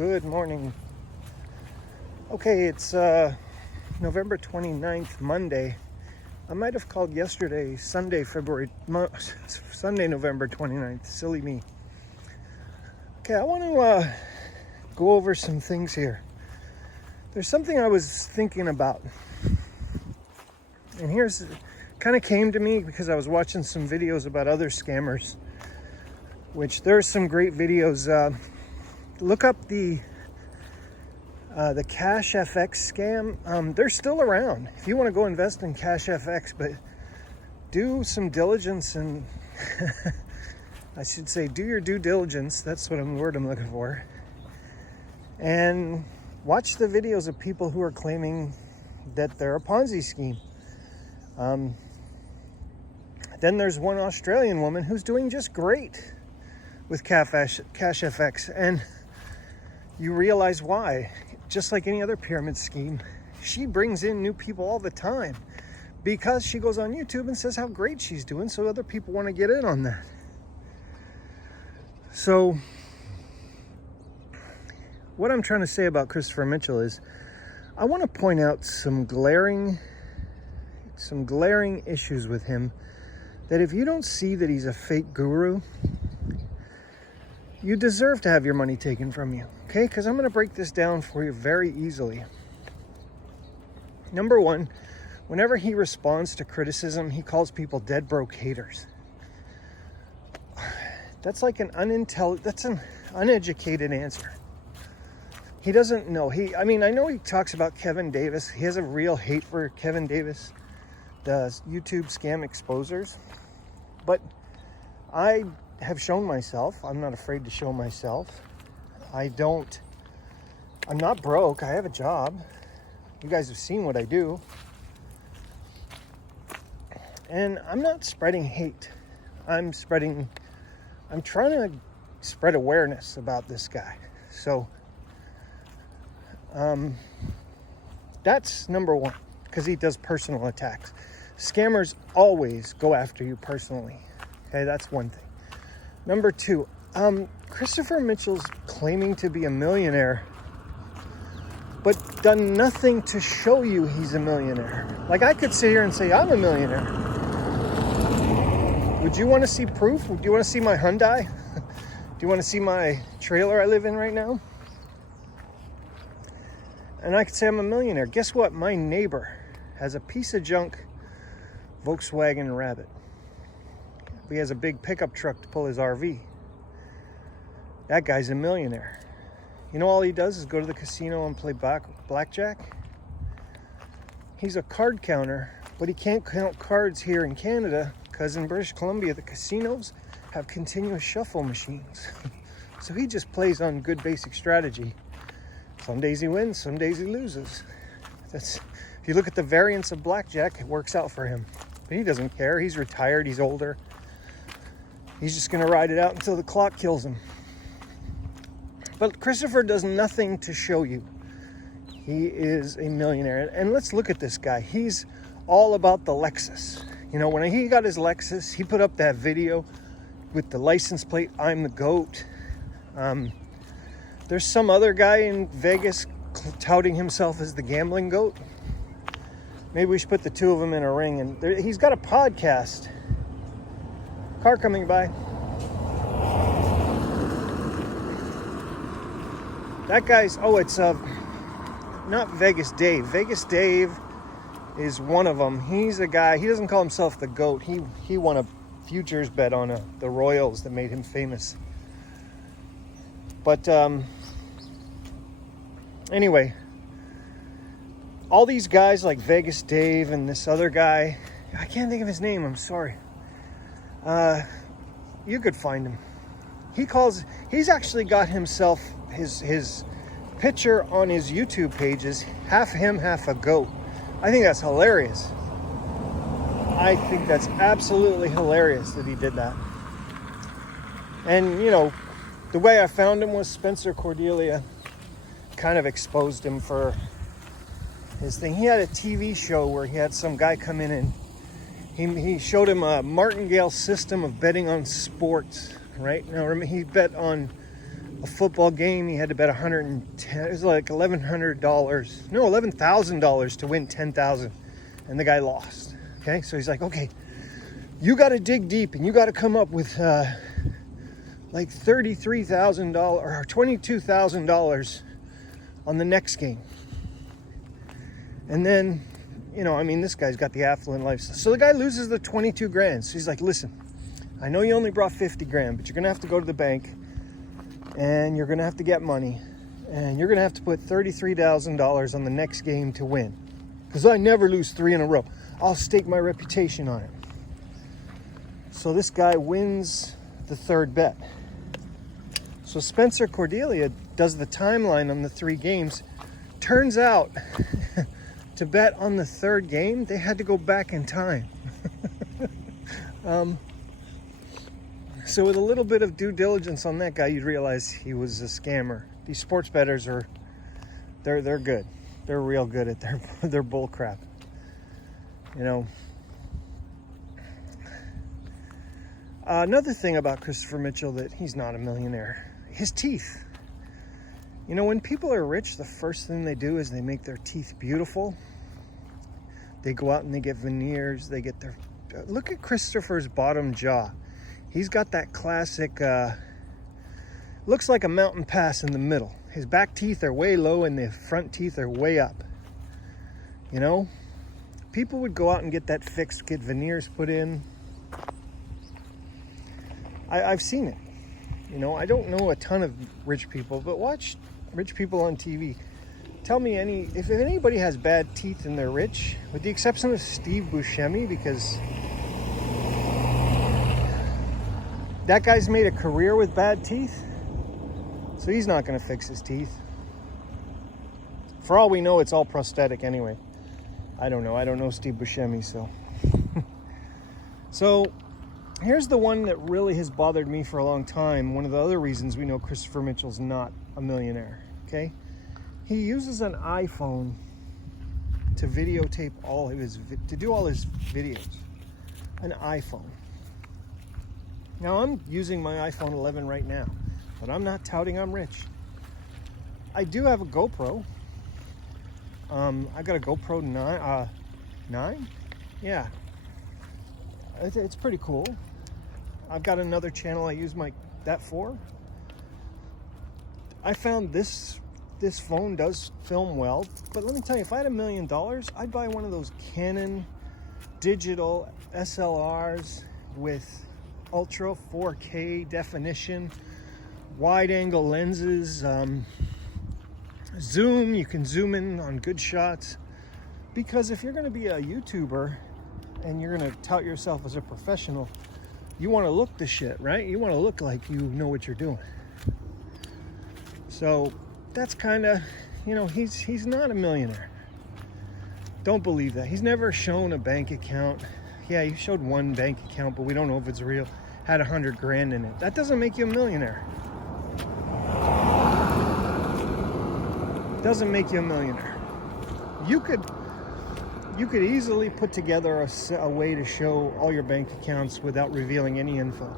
Good morning. Okay, it's November 29th, Monday. I might have called yesterday, Sunday, November 29th. Silly me. Okay, I want to go over some things here. There's something I was thinking about. And here's, kind of came to me because I was watching some videos about other scammers, which there's some great videos. Look up the Cash FX scam. They're still around if you want to go invest in Cash FX, but do some diligence and I should say do your due diligence. That's what word I'm looking for. And watch the videos of people who are claiming that they're a Ponzi scheme. Then there's one Australian woman who's doing just great with Cash FX, and you realize why. Just like any other pyramid scheme, she brings in new people all the time because she goes on YouTube and says how great she's doing, so other people want to get in on that. So what I'm trying to say about Christopher Mitchell is I want to point out some glaring issues with him that if you don't see that he's a fake guru, you deserve to have your money taken from you, okay? Because I'm going to break this down for you very easily. Number one, whenever he responds to criticism, he calls people dead broke haters. That's like that's an uneducated answer. He doesn't know. I know he talks about Kevin Davis. He has a real hate for Kevin Davis, the YouTube scam exposers. But I have shown myself. I'm not afraid to show myself. I'm not broke. I have a job. You guys have seen what I do. And I'm not spreading hate. I'm trying to spread awareness about this guy. So that's number one, because he does personal attacks. Scammers always go after you personally. Okay, that's one thing. Number two, Christopher Mitchell's claiming to be a millionaire, but done nothing to show you he's a millionaire. Like, I could sit here and say, I'm a millionaire. Would you want to see proof? Do you want to see my Hyundai? Do you want to see my trailer I live in right now? And I could say I'm a millionaire. Guess what? My neighbor has a piece of junk Volkswagen Rabbit. He has a big pickup truck to pull his RV. That guy's a millionaire. You know, all he does is go to the casino and play blackjack. He's a card counter, but he can't count cards here in Canada because in British Columbia, the casinos have continuous shuffle machines. So he just plays on good basic strategy. Some days he wins, some days he loses. If you look at the variance of blackjack, it works out for him. But he doesn't care. He's retired. He's older. He's just going to ride it out until the clock kills him. But Christopher does nothing to show you he is a millionaire. And let's look at this guy. He's all about the Lexus. You know, when he got his Lexus, he put up that video with the license plate, I'm the GOAT. There's some other guy in Vegas touting himself as the gambling GOAT. Maybe we should put the two of them in a ring. And he's got a podcast. Car coming by. That guy's, it's not Vegas Dave. Vegas Dave is one of them. He's a guy, he doesn't call himself the GOAT. He won a futures bet on the Royals that made him famous. But anyway, all these guys like Vegas Dave and this other guy, I can't think of his name, I'm sorry. You could find him. He's actually got himself, his picture on his YouTube pages, half him, half a goat. I think that's hilarious. I think that's absolutely hilarious that he did that. And, you know, the way I found him was Spencer Cordelia kind of exposed him for his thing. He had a TV show where he had some guy come in and he showed him a martingale system of betting on sports, right? Now, he bet on a football game, he had to bet 110. It was like $1,100. No, $11,000 to win 10,000, and the guy lost. Okay, so he's like, okay, you got to dig deep, and you got to come up with like $33,000 or $22,000 on the next game. And then, you know, I mean, this guy's got the affluent lifestyle. So the guy loses the 22 grand. So he's like, listen, I know you only brought 50 grand, but you're going to have to go to the bank and you're going to have to get money and you're going to have to put $33,000 on the next game to win. Because I never lose 3 in a row. I'll stake my reputation on it. So this guy wins the third bet. So Spencer Cordelia does the timeline on the 3 games. Turns out, to bet on the third game, they had to go back in time. So with a little bit of due diligence on that guy, you'd realize he was a scammer. These sports bettors they're good. They're real good at their bull crap. You know. Another thing about Christopher Mitchell that he's not a millionaire. His teeth. You know, when people are rich, the first thing they do is they make their teeth beautiful. They go out and they get veneers. They get their... Look at Christopher's bottom jaw. He's got that classic... looks like a mountain pass in the middle. His back teeth are way low and the front teeth are way up. You know? People would go out and get that fixed, get veneers put in. I've seen it. You know, I don't know a ton of rich people, but watch rich people on TV. Tell me if anybody has bad teeth and they're rich, with the exception of Steve Buscemi, because that guy's made a career with bad teeth, so he's not going to fix his teeth. For all we know, it's all prosthetic anyway. I don't know. I don't know Steve Buscemi, so. So, here's the one that really has bothered me for a long time. One of the other reasons we know Christopher Mitchell's not a millionaire, okay? He uses an iPhone to videotape to do all his videos. An iPhone. Now, I'm using my iPhone 11 right now, but I'm not touting I'm rich. I do have a GoPro. I got a GoPro 9? Yeah. It's pretty cool. I've got another channel I use that for. I found this phone does film well, but let me tell you, if I had $1 million, I'd buy one of those Canon digital SLRs with ultra 4K definition, wide angle lenses, zoom, you can zoom in on good shots. Because if you're going to be a YouTuber and you're going to tout yourself as a professional, you want to look the shit, right? You want to look like you know what you're doing. So that's kind of, you know, he's not a millionaire. Don't believe that. He's never shown a bank account. Yeah, he showed one bank account, but we don't know if it's real. Had 100 grand in it. That doesn't make you a millionaire. Doesn't make you a millionaire. You could easily put together a way to show all your bank accounts without revealing any info.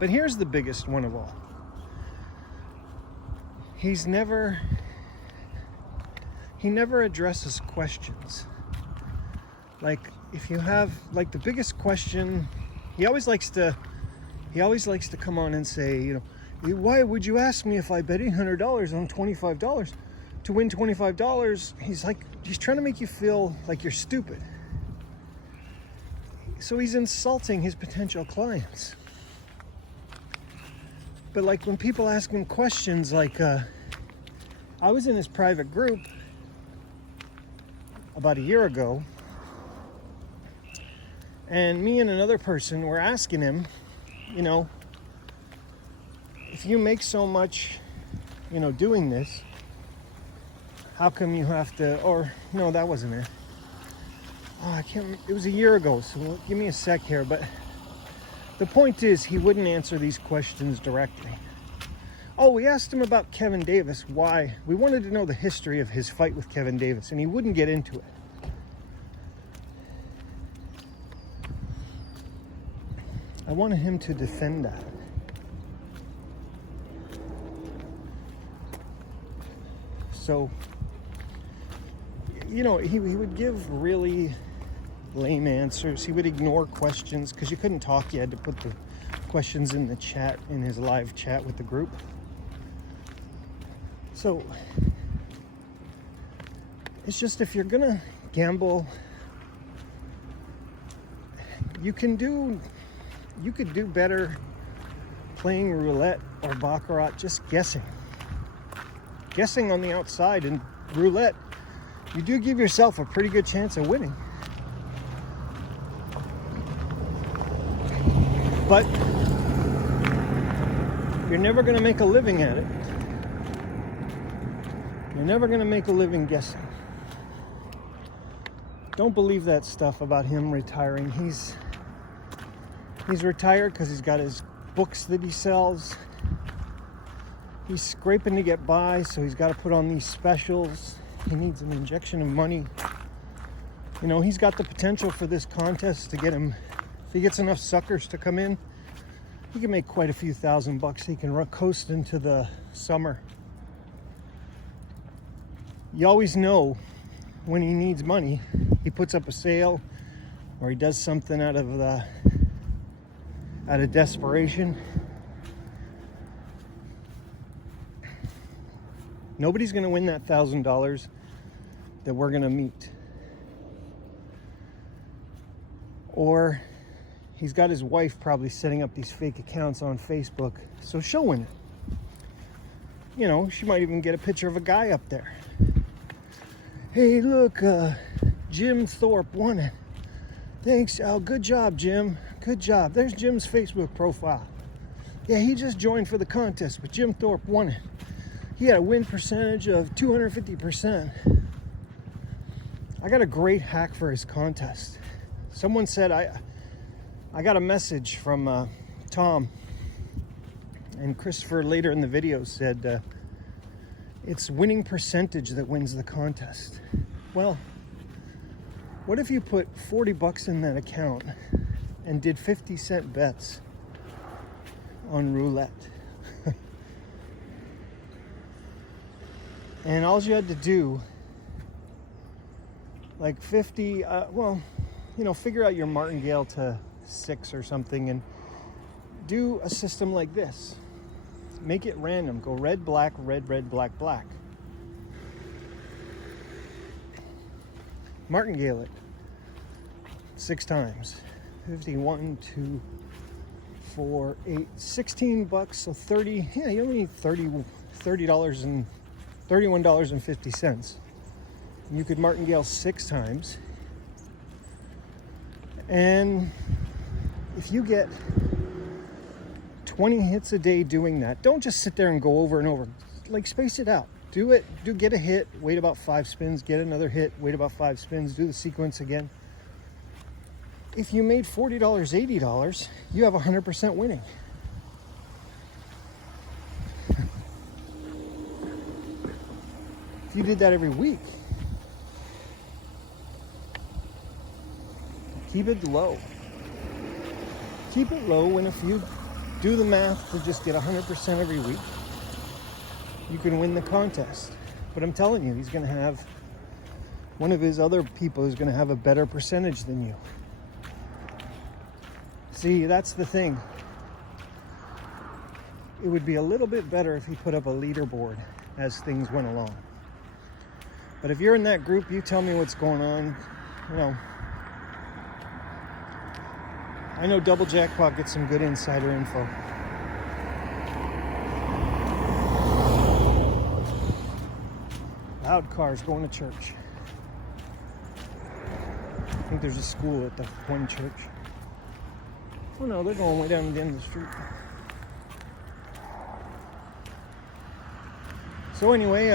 But here's the biggest one of all. He never addresses questions. Like, if you have, like, the biggest question, he always likes to come on and say, you know, why would you ask me if I bet $800 on $25 to win $25? He's trying to make you feel like you're stupid. So he's insulting his potential clients. But like when people ask him questions like, I was in his private group about a year ago, and me and another person were asking him, you know, if you make so much, you know, doing this, how come you have to, or no, that wasn't it. Oh, I can't, it was a year ago, so give me a sec here. But the point is, he wouldn't answer these questions directly. Oh, we asked him about Kevin Davis, why. We wanted to know the history of his fight with Kevin Davis, and he wouldn't get into it. I wanted him to defend that. So, you know, he would give really lame answers. He would ignore questions because you couldn't talk. You had to put the questions in the chat, in his live chat with the group. So it's just, if you're gonna gamble, you could do better playing roulette or baccarat, just guessing on the outside. And roulette, you do give yourself a pretty good chance of winning, but you're never going to make a living at it. You're never going to make a living guessing. Don't believe that stuff about him retiring. He's retired because he's got his books that he sells. He's scraping to get by, so he's got to put on these specials. He needs an injection of money. You know, he's got the potential for this contest to get him, if he gets enough suckers to come in, he can make quite a few $1,000. He can coast into the summer. You always know when he needs money. He puts up a sale, or he does something out of desperation. Nobody's going to win that $1,000 that we're going to meet. Or he's got his wife probably setting up these fake accounts on Facebook, so she'll win it. You know, she might even get a picture of a guy up there. Hey, look, Jim Thorpe won it. Thanks. Oh, good job, Jim. Good job. There's Jim's Facebook profile. Yeah, he just joined for the contest, but Jim Thorpe won it. He had a win percentage of 250%. I got a great hack for his contest. Someone said, I got a message from Tom, and Christopher later in the video said, it's winning percentage that wins the contest. Well, what if you put $40 in that account and did 50-cent bets on roulette? And all you had to do, like 50, well, you know, figure out your martingale to 6 or something and do a system like this. Make it random. Go red, black, red, red, black, black. Martingale it 6 times. 51, 2, 4, 8, $16. So 30. Yeah, you only need $30 and $31.50. You could martingale 6 times. And if you get 20 hits a day doing that, don't just sit there and go over and over. Like, space it out. Do it. Get a hit, wait about 5 spins, get another hit, wait about 5 spins, do the sequence again. If you made $40, $80, you have 100% winning. If you did that every week, keep it low. Keep it low, and if you do the math to just get 100% every week, you can win the contest. But I'm telling you, he's going to have, one of his other people is going to have a better percentage than you. See, that's the thing. It would be a little bit better if he put up a leaderboard as things went along. But if you're in that group, you tell me what's going on. You know, I know Double Jackpot gets some good insider info. Loud cars going to church. I think there's a school at the one church. Oh no, they're going way down to the end of the street. So anyway,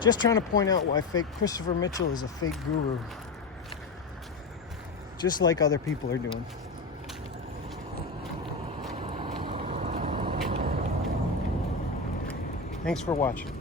just trying to point out why fake Christopher Mitchell is a fake guru. Just like other people are doing. Thanks for watching.